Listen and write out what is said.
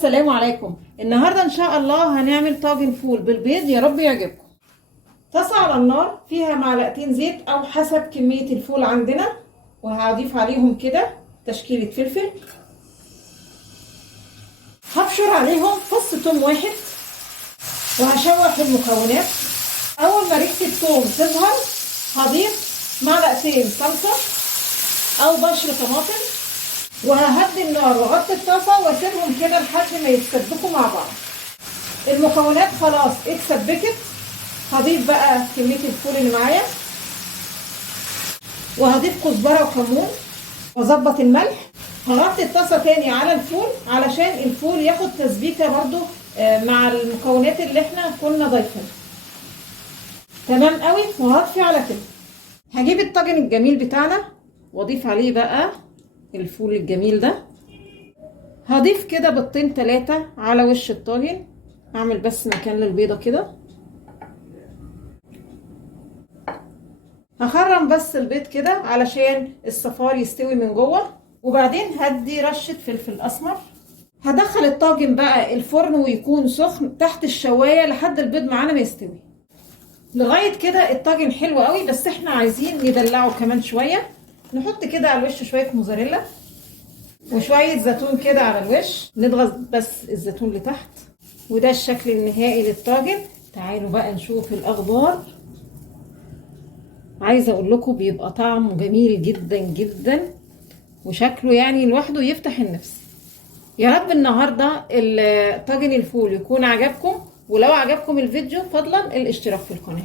السلام عليكم. النهارده ان شاء الله هنعمل طاجن فول بالبيض، يا رب يعجبكم. طاسه على النار فيها معلقتين زيت او حسب كميه الفول عندنا، وهضيف عليهم كده تشكيله فلفل، هبشر عليهم فص ثوم واحد، وهشوح المكونات. اول ما ريحه الثوم تظهر هضيف معلقتين صلصه او بشر طماطم، وههدي النار واغطي الطاسه واسيبهم كده لحد ما يتسبكوا مع بعض. المكونات خلاص اتسبكت، هضيف بقى كميه الفول اللي معايا، وهضيف كزبره وكمون واظبط الملح. هغطي الطاسه تاني على الفول علشان الفول ياخد تسبيكه برضو مع المكونات اللي احنا كنا ضايفينها. تمام قوي، وهطفي على كده. هجيب الطاجن الجميل بتاعنا واضيف عليه بقى الفول الجميل ده. هضيف كده بيضتين 3 على وش الطاجن، اعمل بس مكان للبيضه كده. هخرم بس البيض كده علشان الصفار يستوي من جوه، وبعدين هدي رشه فلفل اسمر. هدخل الطاجن بقى الفرن ويكون سخن تحت الشوايه لحد البيض معانا ما يستوي. لغايه كده الطاجن حلو قوي، بس احنا عايزين ندلعه كمان شويه. نحط كده على الوش شويه موزاريلا وشويه زيتون كده على الوش، نضغط بس الزيتون لتحت. وده الشكل النهائي للطاجن. تعالوا بقى نشوف الاخبار. عايزه اقول لكم بيبقى طعمه جميل جدا جدا، وشكله يعني لوحده يفتح النفس. يا رب النهارده طاجن الفول يكون عجبكم، ولو عجبكم الفيديو فضلا الاشتراك في القناه.